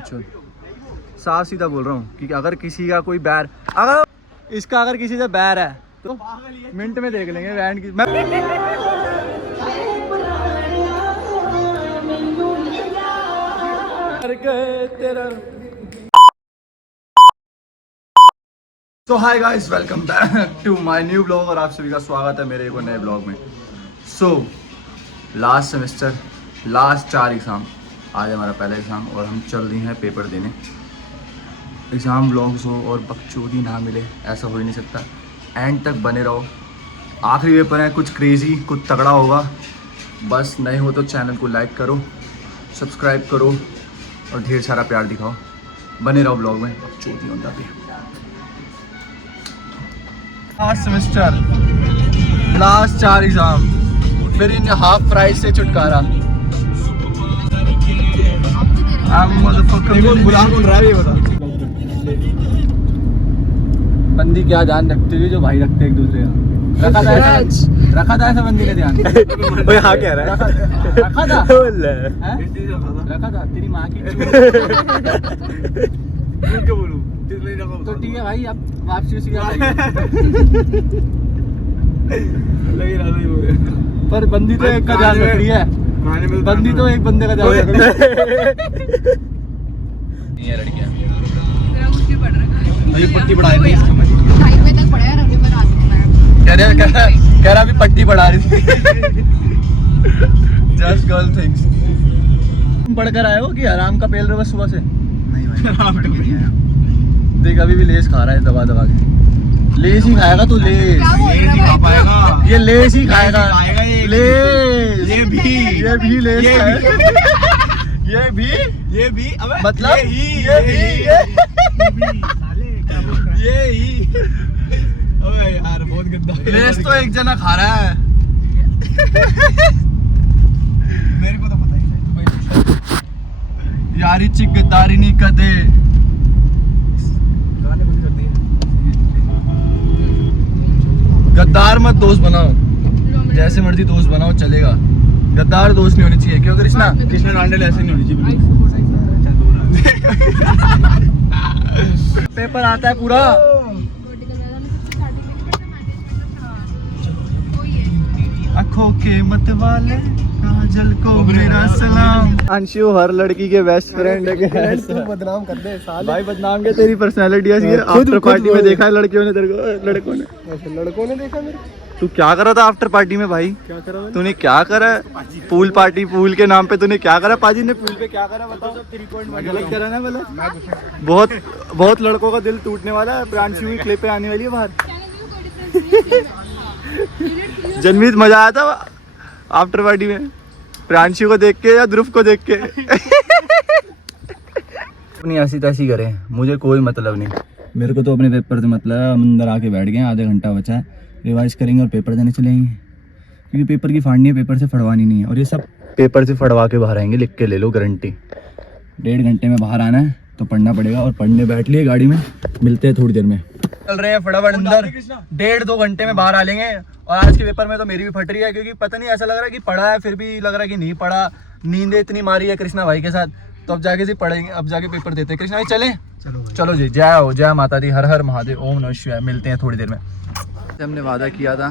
साफ सीधा बोल रहा हूँ कि अगर किसी का कोई बैर, अगर इसका अगर किसी से बैर है तो मिनट में देख लेंगे बैंड की। तो hi guys, welcome back to my new blog और आप सभी का स्वागत है मेरे एक नए ब्लॉग में। लास्ट सेमेस्टर, लास्ट 4 एग्ज़ाम, आज हमारा पहला एग्ज़ाम और हम चल रहे हैं पेपर देने। एग्ज़ाम व्लॉग्स हो और बकचोदी ना मिले, ऐसा हो ही नहीं सकता। एंड तक बने रहो, आखिरी पेपर है, कुछ क्रेज़ी, कुछ तगड़ा होगा। बस नए हो तो चैनल को लाइक करो, सब्सक्राइब करो और ढेर सारा प्यार दिखाओ। बने रहो ब्लॉग में, बकचोदी होता भी। लास्ट सेमेस्टर, लास्ट 4 एग्ज़ाम, फिर इन हाफ प्राइस से छुटकारा। बंदी क्या ध्यान रखती हुई जो भाई रखते एक दूसरे का। रखा था ऐसा बंदी ने ध्यान। हाँ कह रहा है, रखा था तेरी माँ की। तो ठीक है भाई, अब वापसी उसी का पर बंदी तो एक का ध्यान रख रही है। बंदी तो एक बंदे का ध्यान रख रही है। ये लड़कियां अभी पट्टी बढ़ा रही थी, कह रहा अभी पट्टी बढ़ा रही थी। Just girl things. तुम पढ़कर आए हो कि आराम का पेल रहे हो बस सुबह से? नहीं भाई, देख अभी भी लेस खा रहा है दबा दबा के। लेस ही खाएगा तू, लेस ही खा पाएगा। ये लेस ही खाएगा, लेस। ये भी लेस खाएगा। ये भी अबे मतलब ये ही अबे यार बहुत गंदा। लेस तो एक जना खा रहा है। मेरे को तो पता ही नहीं। यारी चिक गद्दारी नहीं कदे। गाने बंद कर दिए। गद्दार मत दोस्त बनाओ, जैसे मर्जी दोस्त बनाओ चलेगा, गद्दार दोस्त नहीं होनी चाहिए। क्यों कृष्णा? कृष्णा रांडेल ऐसे नहीं होनी चाहिए। पेपर आता है पूरा। आँखों के मत वाले काजल को मेरा सलाम। अंशु हर लड़की के बेस्ट फ्रेंड है। तू बदनाम कर दे साले। भाई बदनाम क्या, तेरी पर्सनालिटी है। आफ्टर पार्टी में देखा है लड़कियों ने तेरे को, लड़कों ने देखा मेरे। तू क्या कर रहा था आफ्टर पार्टी में भाई? क्या करा तूने? क्या करा? पूल पार्टी, पूल के नाम पे तूने क्या करा? पाजी ने पूल पे क्या करा बताओ? गलत करा ना? गलत। बहुत लड़कों का दिल टूटने वाला है। प्रांशु की क्लिप आने वाली है बाहर। जनमीत मजा आया था आफ्टर पार्टी में प्रांशु को देख के या ध्रुव को देख के? अपनी ऐसी तैसी करें, मुझे कोई मतलब नहीं। मेरे को तो अपने पेपर से मतलब है। हम अंदर आके बैठ गए, आधा घंटा बचा है, रिवाइज करेंगे और पेपर देने चलेंगे। क्योंकि पेपर की फाड़नी है, पेपर से फड़वानी नहीं है। और ये सब पेपर से फड़वा के बाहर आएंगे, लिख के ले लो गारंटी। 1.5 घंटे में बाहर आना है तो पढ़ना पड़ेगा। और पढ़ने बैठ लिए गाड़ी में, मिलते हैं थोड़ी देर में। चल रहे हैं फटाफट अंदर, 1.5-2 घंटे में बाहर आ लेंगे। और आज के पेपर में तो मेरी भी फट रही है, क्योंकि पता नहीं, ऐसा लग रहा है कि पढ़ा है फिर भी लग रहा है कि नहीं पढ़ा। नींद इतनी मारी है कृष्णा भाई के साथ, तो अब जाके से पढ़ेंगे, अब जाके पेपर देते हैं। कृष्णा भाई चले? चलो जी, जय हो, जय माता दी, हर हर महादेव, ओम नमः शिवाय। मिलते हैं थोड़ी देर में। हमने वादा किया था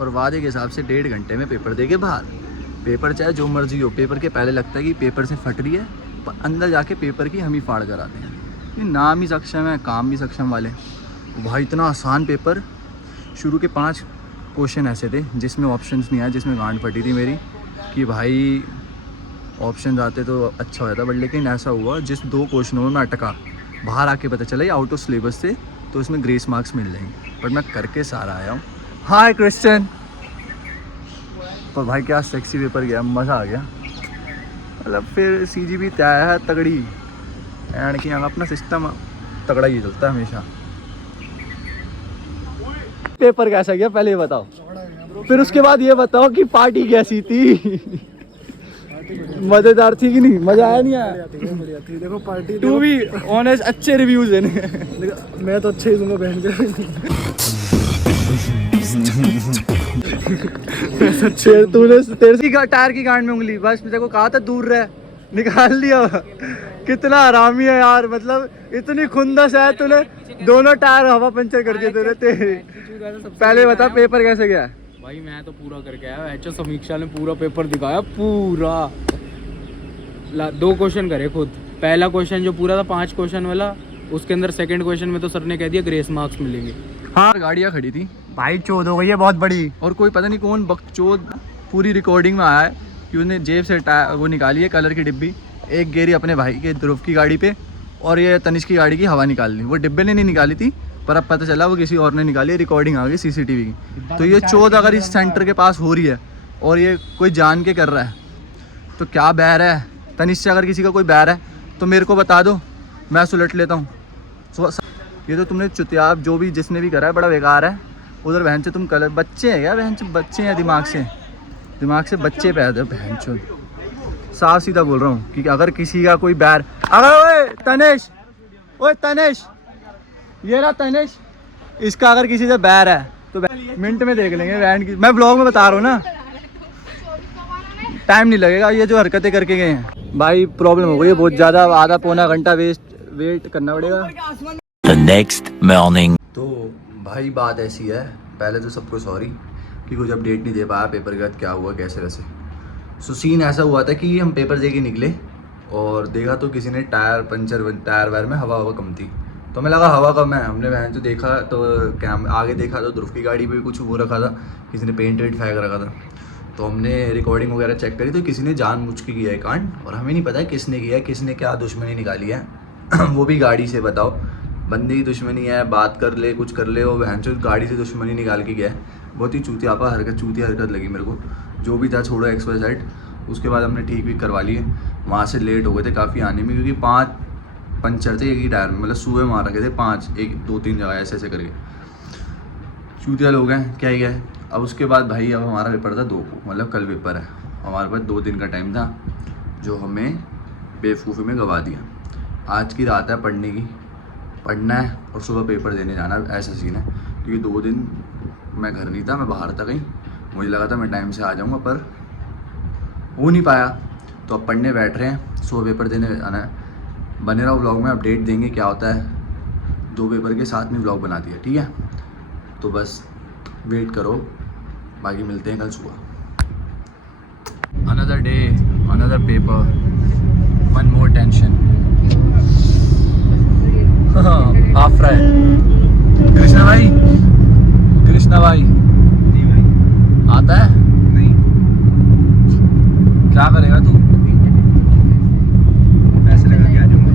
और वादे के हिसाब से 1.5 घंटे में पेपर दे के बाहर। पेपर चाहे जो मर्जी हो, पेपर के पहले लगता है कि पेपर से फट रही है, पर अंदर जाके पेपर की हम ही फाड़ कर आते हैं। ये नाम ही सक्षम है, काम भी सक्षम वाले। भाई इतना आसान पेपर। शुरू के 5 क्वेश्चन ऐसे थे जिसमें ऑप्शंस नहीं आए, जिसमें गांड फटी थी मेरी कि भाई ऑप्शन आते तो अच्छा हो जाता। बट लेकिन ऐसा हुआ, जिस 2 क्वेश्चनों में मैं अटका, बाहर आके पता चला ये आउट ऑफ सिलेबस थे, तो इसमें ग्रेस मार्क्स मिल जाएंगे। बट मैं करके सारा आया हूँ। हाय क्रिश्चियन। पर भाई क्या सेक्सी पेपर गया, मज़ा आ गया। मतलब फिर CGP तय है तगड़ी, एंड कि अपना सिस्टम तगड़ा ही चलता है हमेशा। पेपर कैसा गया पहले ये बताओ, फिर उसके बाद ये बताओ कि पार्टी कैसी थी। मजेदार थी कि नहीं? मजा आया नहीं आया? बढ़िया थी। देखो पार्टी, तू भी ऑनेस्ट अच्छे रिव्यूज देने। मैं तो अच्छे ही दूंगा बहन के। तूने तेरे टायर की गांड में उंगली, बस मेरे को कहा था दूर रह, निकाल लिया। कितना हरामी है यार, मतलब इतनी खुंदस है तूने, दोनों टायर हवा पंचर कर दिए तेरे तेरे। पहले बता पेपर कैसे गया? भाई मैं तो पूरा करके आया, एचओ समीक्षा ने पूरा पेपर दिखाया पूरा। 2 क्वेश्चन करे खुद। पहला क्वेश्चन जो पूरा था 5 क्वेश्चन वाला, उसके अंदर सेकंड क्वेश्चन में तो सर ने कह दिया ग्रेस मार्क्स मिलेंगे। हाँ गाड़ियाँ खड़ी थी भाई, चोद हो गई है बहुत बड़ी। और कोई पता नहीं कौन बकचोद पूरी रिकॉर्डिंग में आया है कि उसने जेब से वो निकाली है कलर की डिब्बी, एक गेरी अपने भाई के ध्रुव की गाड़ी पे और ये तनिष्क की गाड़ी की हवा निकाल ली। वो डिब्बे ने नहीं निकाली थी, पर अब पता चला वो किसी और ने निकाली, रिकॉर्डिंग आ गई सीसीटीवी की। तो ये चोद अगर इस सेंटर के पास हो रही है और ये कोई जान के कर रहा है तो क्या बैर है? तनिष्क से अगर किसी का कोई बैर है तो मेरे को बता दो, मैं सुलट लेता हूँ। ये तो तुमने चुतियाब जो भी जिसने भी करा है बड़ा बेकार है। उधर बहन से तुम कलर, बच्चे हैं क्या बहन से? बच्चे हैं दिमाग से बच्चे पैदा बहन चो। साफ सीधा बोल रहा हूँ कि अगर किसी का कोई बैर, अगर ओए तनेश ये रहा तनेश, इसका अगर किसी से बैर है तो मिनट में देख लेंगे बहन की। मैं ब्लॉग में बता रहा हूँ ना, टाइम नहीं लगेगा। ये जो हरकतें करके गए हैं भाई, प्रॉब्लम हो गई है बहुत ज़्यादा। आधा पौना घंटा वेट करना पड़ेगा। The next morning. तो भाई बात ऐसी है, पहले तो सबको सॉरी कि कुछ अपडेट नहीं दे पाया पेपर के बाद क्या हुआ कैसे वैसे। सो सीन ऐसा हुआ था कि हम पेपर दे के निकले और देखा तो किसी ने टायर वायर में हवा कम थी। तो हमें लगा हवा कम है, हमने वहाँ जो देखा तो आगे देखा तो ध्रुव की गाड़ी पे कुछ वो रखा था, किसी ने पेंट वेंट फेंक रखा था। तो हमने रिकॉर्डिंग वगैरह चेक करी तो किसी ने जानबूझ के किया है कांड, और हमें नहीं पता किसने किया है, किसने क्या दुश्मनी निकाली है वो भी गाड़ी से। बताओ, बंदे की दुश्मनी है, बात कर ले कुछ कर ले, वो बहन चो गाड़ी से दुश्मनी निकाल के गया है। बहुत ही चूतिया हरकत लगी मेरे को। जो भी था छोड़ो XYZ। उसके बाद हमने ठीक भी करवा लिए। वहाँ से लेट हो गए थे काफ़ी आने में, क्योंकि 5 पंचर थे एक ही टायर में, मतलब सुबह मार रखे थे 5, 1 2 3 जगह ऐसे करके। चूतिया लोग हैं, क्या ही है। अब उसके बाद भाई अब हमारा पेपर था 2 को, मतलब कल पेपर है। हमारे पास 2 दिन का टाइम था जो हमें बेवकूफ़ी में गवा दिया। आज की रात है पढ़ने की, पढ़ना है और सुबह पेपर देने जाना है, ऐसा सीन है। क्योंकि 2 दिन मैं घर नहीं था, मैं बाहर था कहीं। मुझे लगा था मैं टाइम से आ जाऊंगा, पर हो नहीं पाया। तो अब पढ़ने बैठ रहे हैं, सुबह पेपर देने आना है। बने रहो व्लॉग में, अपडेट देंगे क्या होता है। 2 पेपर के साथ में व्लॉग बना दिया, ठीक है। तो बस वेट करो, बाकी मिलते हैं कल सुबह। Another day, another paper, one more tension. Half fry. Krishna भाई आता है? नहीं। क्या करेगा तू? पैसे लगा के आ जाऊंगा।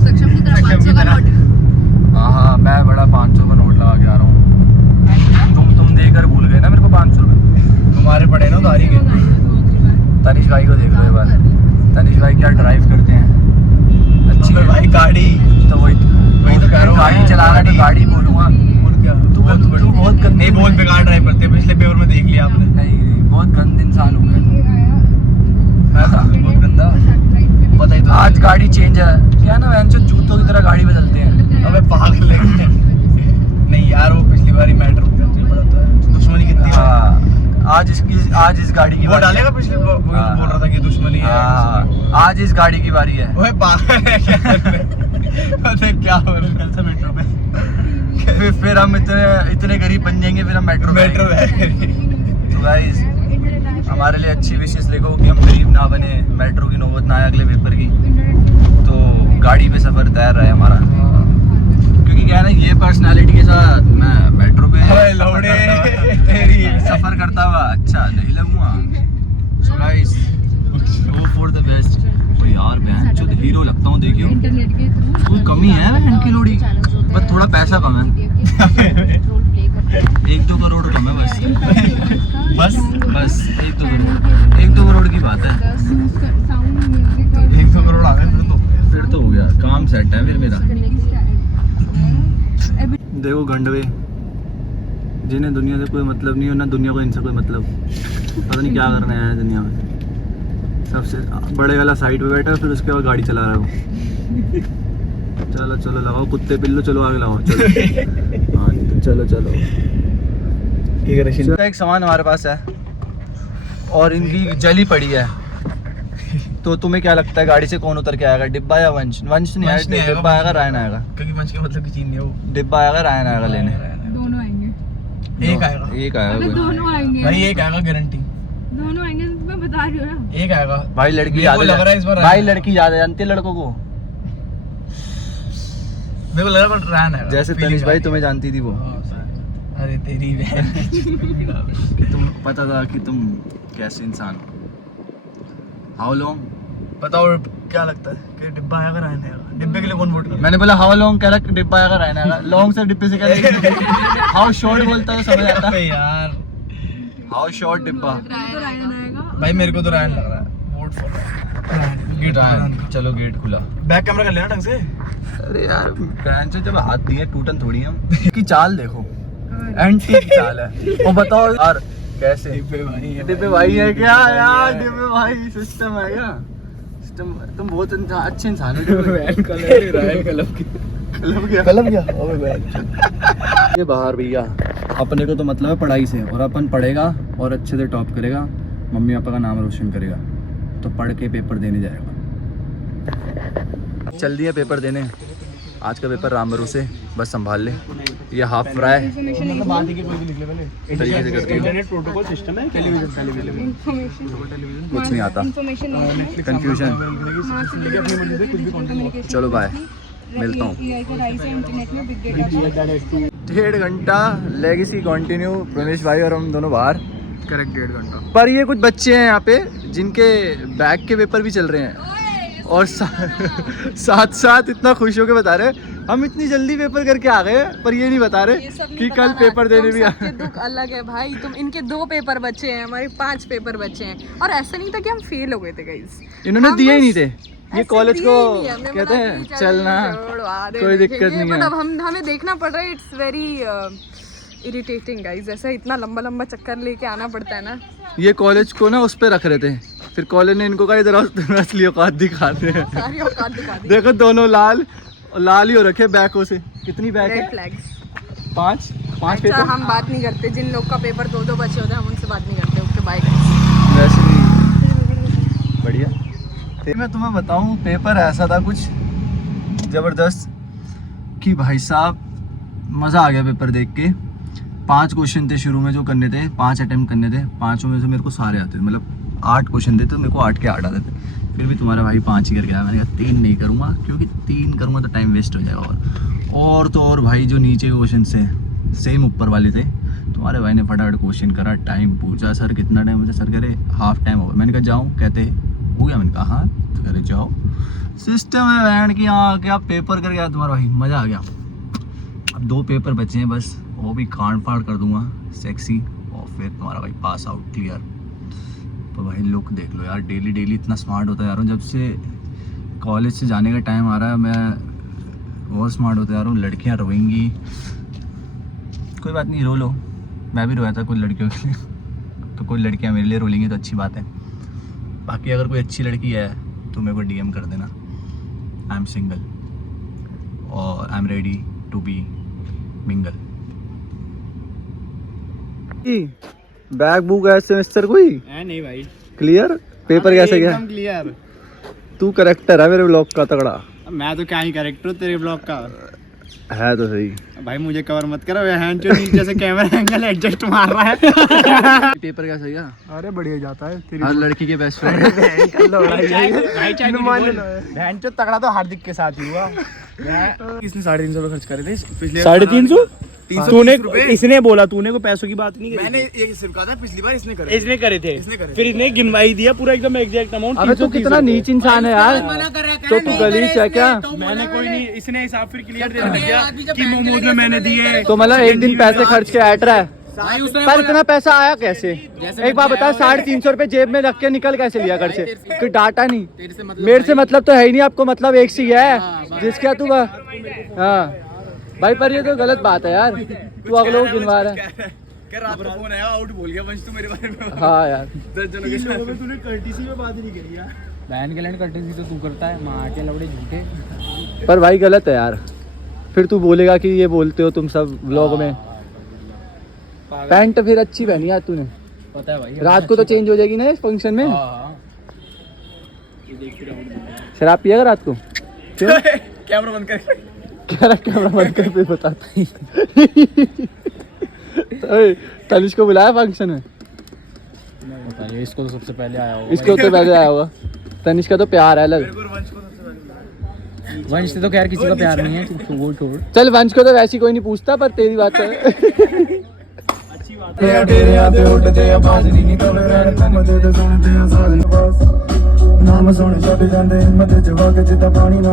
सक्षम की तरह 500 का नोट। हाँ, मैं बड़ा 500 का नोट लगा के आ रहा हूँ। तुम देकर भूल गए ना मेरे को 500 रुपये तुम्हारे पड़े ना उधारी के। तनिष्क भाई को देख लो एक बार, तनिष्क भाई क्या ड्राइव करते हैं। अच्छी है भाई गाड़ी, तो वही तो कह रहा हूँ, गाड़ी चला रहा है तो गाड़ी बोलूँगा। तू बहुत गंदे, नहीं बहुत बेकार ड्राइव करते हैं, पिछले पेपर में देख लिया आपने। नहीं, बहुत गंदे इंसान हो गए। मैं था बहुत गंदा, पता ही तो। आज गाड़ी चेंज है क्या ना, वैन से जूतों की तरह गाड़ी बदलते हैं। अबे पागल है। नहीं यार, वो पिछली बार ही मैटर पड़ा था, दुश्मनी कितनी। हाँ, आज इस गाड़ी की वो डालेगा। पिछले बोल रहा था कि दुश्मनी है। आज इस गाड़ी की बारी है। ओए पागल है पता क्या हो रहा है मेट्रो पे। फिर हम इतने गरीब बन जाएंगे, फिर हम मेट्रो तो गाइस हमारे लिए अच्छी विशेष लिखो कि हम गरीब ना बने, मेट्रो की नौबत ना आए अगले पेपर की। तो गाड़ी पे सफ़र तय रहा है हमारा, क्योंकि क्या है ना, ये पर्सनालिटी के साथ मैं मेट्रो पे लौड़े सफ़र करता हुआ अच्छा नहीं लगूंगा। So guys go for the best. तो यार बहन चो हीरो लगता हूँ, देखियो कोई कमी है बहन की लोड़ी, बस थोड़ा पैसा कम है। 1-2 करोड़ कम है बस 1-2 करोड़ की बात है। 1-2 करोड़ आ गए फिर तो हो गया, काम सेट है फिर मेरा। देखो गंडवे, जिन्हें दुनिया से कोई मतलब नहीं है ना दुनिया को इनसे कोई मतलब, पता नहीं क्या करने आया है दुनिया में। सबसे बड़े वाला साइड पे बैठा, फिर उसके बाद गाड़ी चला रहा हो। चलो लगाओ कुत्ते पिल्लो, चलो आगे लगाओ, चलो। हाँ तो चलो ठीक है। एक सामान हमारे पास है और इनकी जली पड़ी है। तो तुम्हें क्या लगता है गाड़ी से कौन उतर के आएगा, डिब्बा या वंश? वंश नहीं वंश नहीं आएगा, आएगा, डिब्बा आएगा, रायन आएगा। क्योंकि मंच के मतलब की चीज नहीं है वो। डिब्बा आएगा, रायन आएगा लेने। दोनों आएंगे। एक आएगा। एक आएगा अबे कोई। दोनों आएंगे भाई एक आएगा गारंटी। दोनों आएंगे, मैं बता रही हूँ ना। एक आएगा भाई लड़की मेरे याद को लग रहा है इस बार भाई रायन लड़की ज्यादा जानती है लड़कों को। मेरे को लग रहा है रायन आएगा। जैसे Feeling तनिष भाई आ रही तुम्हें है। जानती थी वो, हाँ, सर। अरे तेरी बहन कि तुम पता था कि तुम कैसे इंसान हो। How long? बताओ क्या लगता है कि डिब्बा आएगा रायन आएगा? डिब्बे के लिए कौन वोट कर मैंने बोला हाउ लॉन्ग, कह रहा डिब्बा आएगा, रायन आएगा। लॉन्ग से डिब्बे से कह रहा हाउ शॉर्ट बोलता है समझ आता है। यार हाउ शॉर्ट डिब्बा। तो रायन आएगा। भाई मेरे को तो रायन लग रहा है। वोट फॉर गेट रायन, चलो गेट खुला। बैक कैमरा कर लेना ढंग से। अरे यार ब्रांड से जब हाथ दिए टूटन थोड़ी हम की चाल देखो, एंटी की चाल है। और बताओ यार कैसे डिब्बे भाई है क्या यार? डिब्बे भाई सिस्टम है क्या? सिस्टम। तुम बहुत अच्छे इंसान हो। कलम गया ओए भाई। ये बाहर भैया, अपने को तो मतलब है पढ़ाई से, और अपन पढ़ेगा और अच्छे से टॉप करेगा, मम्मी पापा का नाम रोशन करेगा, तो पढ़ के पेपर देने जाएगा। चल दिया पेपर देने। आज का पेपर रामबरू से, बस संभाल ले। ये हाफ फ्राई तरीके से करती है, इंटरनेट प्रोटोकॉल सिस्टम है, टेलीविजन कुछ नहीं आता, कंफ्यूजन। चलो बाय, मिलता हूँ। 1.5 घंटा लेगेसी कंटिन्यू, रमेश भाई और हम दोनों बाहर। करेक्ट 1.5 घंटा। पर ये कुछ बच्चे हैं यहाँ पे जिनके बैक के पेपर भी चल रहे हैं, और साथ साथ इतना खुश होकर बता रहे हम इतनी जल्दी पेपर करके आ गए, पर ये नहीं बता रहे कि कल पेपर देने भी सबके दुख अलग है भाई। तुम इनके 2 पेपर बचे हैं, हमारे 5 पेपर बचे हैं। और ऐसा नहीं था कि हम फेल हो गए थे गाइस, इन्होंने हम दिए ही नहीं बस थे। ये ऐसे कॉलेज दिए को ही नहीं है। हमने कहते बोला हैं कि चल चलना, छोड़वा दे, कोई दिक्कत देखेंगे। नहीं है। मतलब हम हमें देखना पड़ रहा है। इट्स वेरी इरिटेटिंग गाइस, ऐसा इतना लंबा लंबा चक्कर लेके आना पड़ता है ना। ये कॉलेज को ना उस पे रख रहे थे, फिर कॉलेज ने इनको कहा इधर असली औकात दिखाते हैं। सारी औकात दिखा दी। देखो दोनों लाल ही हो रखे बैकों से। कितनी बैक रेड है? फ्लैग्स। 5 अच्छा पेपर। हम बात नहीं करते, जिन लोग का पेपर 2-2 बचे होते हैं हम उनसे बात नहीं करते। Okay bye. वैसे भी बढ़िया। मैं तुम्हें बताऊं, पेपर ऐसा था कुछ ज़बरदस्त कि भाई साहब मज़ा आ गया पेपर देख के। 5 क्वेश्चन थे शुरू में जो करने थे, 5 अटेम्प्ट करने थे। 5 में से मेरे को सारे आते थे, मतलब 8 क्वेश्चन थे तो मेरे को 8 के 8 आते थे। फिर भी तुम्हारा भाई 5 ही करके आया। मैंने कहा 3 नहीं करूँगा, क्योंकि 3 करूँगा तो टाइम वेस्ट हो जाएगा। और तो और भाई जो नीचे क्वेश्चन से सेम ऊपर वाले थे, तुम्हारे भाई ने फटाफट क्वेश्चन करा, टाइम पूछा, सर कितना टाइम मुझे? सर कह रहे हाफ टाइम हो गया। मैंने कहा जाऊँ? कहते हो गया। मैंने कहा हाँ। तो कह रहे जाओ। सिस्टम है बैंड की हाँ कि आप पेपर करके आया तुम्हारा भाई, मज़ा आ गया। अब 2 पेपर बचे हैं बस, वो भी कांड फाड़ कर दूंगा सेक्सी, और फिर तुम्हारा भाई पास आउट क्लियर। तो भाई लुक देख लो यार, डेली इतना स्मार्ट होता जा रहा हूँ। जब से कॉलेज से जाने का टाइम आ रहा है मैं और स्मार्ट होता जा रहा हूँ। लड़कियाँ रोएंगी, कोई बात नहीं, रो लो। मैं भी रोया था कुछ लड़कियों के लिए, तो कोई लड़कियाँ मेरे लिए रो लेंगी तो अच्छी बात है। बाकी अगर कोई अच्छी लड़की है तो मेरे को DM कर देना। आई एम सिंगल और I am ready to be mingle. Bag book है सेमेस्टर कोई नहीं भाई, क्लियर? पेपर कैसे गया? एकदम क्लियर। तू करेक्टर है मेरे ब्लॉग का तगड़ा मैं तो क्या ही करेक्टर हूँ तेरे ब्लॉग का। है तो सही। भाई मुझे कवर मत करो, हैंड जो नीचे से कैमरा एंगल एडजस्ट मार रहा है। पेपर कैसा गया? अरे बढ़िया जाता है तेरी। हर लड़की के बेस्ट फ्रेंड। बहन चो तगड़ा तो हार्दिक के साथ ही हुआ। इसने 350 रुपए खर्च करे थे पिछले 350? 300 तूने रुपए। इसने बोला, तूने को पैसों की बात नहीं करी। मैंने ये सिर्फ कहा था पिछली बार इसने करे। इसने करे थे, इसने करे थे। फिर इसने गिनवाई दिया पूरा एकदम एग्जैक्ट अमाउंट। अबे तू कितना नीच इंसान है यार, तो तू गलीच है क्या? मैंने कोई नहीं, इसने हिसाब फिर क्लियर देने लग गया कि मोमोज में मैंने दिए। तो मतलब एक दिन पैसे खर्च के ऐट रहा है। पर इतना पैसा आया कैसे? एक बार बता, 350 रुपए जेब में रख के निकल कैसे लिया घर से? कोई डाटा नहीं, मेरे से मतलब तो है ही नहीं आपको, मतलब एक सी है जिसका तू। हाँ भाई, पर ये तो गलत बात है यार, तू अगले को गिनवा रहा है। क्या रात को फोन आया, आउट बोल गया वंश तू मेरे बारे में। हाँ यार, 10 जनों के साथ। तूने कर्टिसी में बात नहीं करी यार। बहन के लैंड कर्टिसी तो तू करता है, माँ के लवड़े झूठे। पर भाई गलत है यार। फिर तू बोलेगा कि ये बोलते हो तुम सब व्लॉग में। पैंट फिर अच्छी पहनी यार तूने, पता है भाई, रात को तो चेंज हो जाएगी ना इस फंक्शन में। शराब पिएगा रात को? क्यों? कैमरा बंद कर। कह रहा कैमरा बंद कर फिर बताता ही। तनिष को बुलाया फंक्शन में? बताइए, इसको तो सबसे पहले आया होगा। इसको तो पहले आया होगा। तनिष का तो प्यार है अलग। वंश से तो खैर किसी का प्यार नहीं है, तो वो छोड़। चल वंश को तो वैसे कोई नहीं पूछता, पर तेरी बात है। नाम सुन छड़ जांदे हिम्मत जवा के जिद्दां पानी ना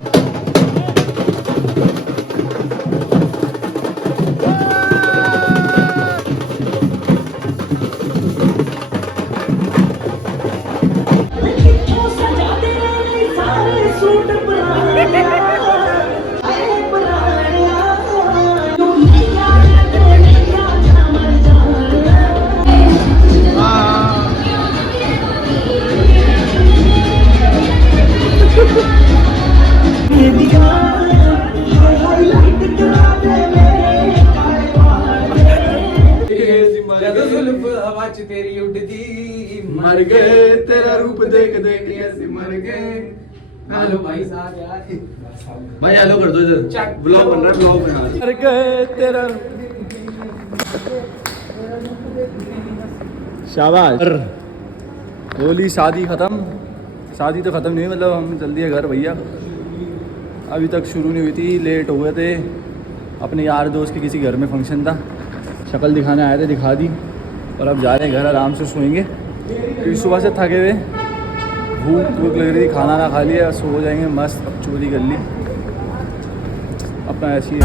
तेरी उड़ती मर गए तेरा रूप देख देख ऐसे मर गए। हेलो भाई साहब यार, भाई हेलो कर दो इधर, ब्लॉग बन रहा है, ब्लॉग बना। मर गए तेरा। शाबाश। होली शादी खत्म। शादी तो खत्म नहीं हुई, मतलब हम जल्दी है घर भैया। अभी तक शुरू नहीं हुई थी, लेट हो गए थे। अपने यार दोस्त के किसी घर में फंक्शन था, शक्ल दिखाने आए थे, दिखा दी। और अब जा रहे हैं घर, आराम से सोएंगे क्योंकि सुबह से थके हुए, भूख लग रही थी, खाना ना खा लिया, सो जाएंगे मस्त। अब चोरी कर ली अपना, ऐसी है।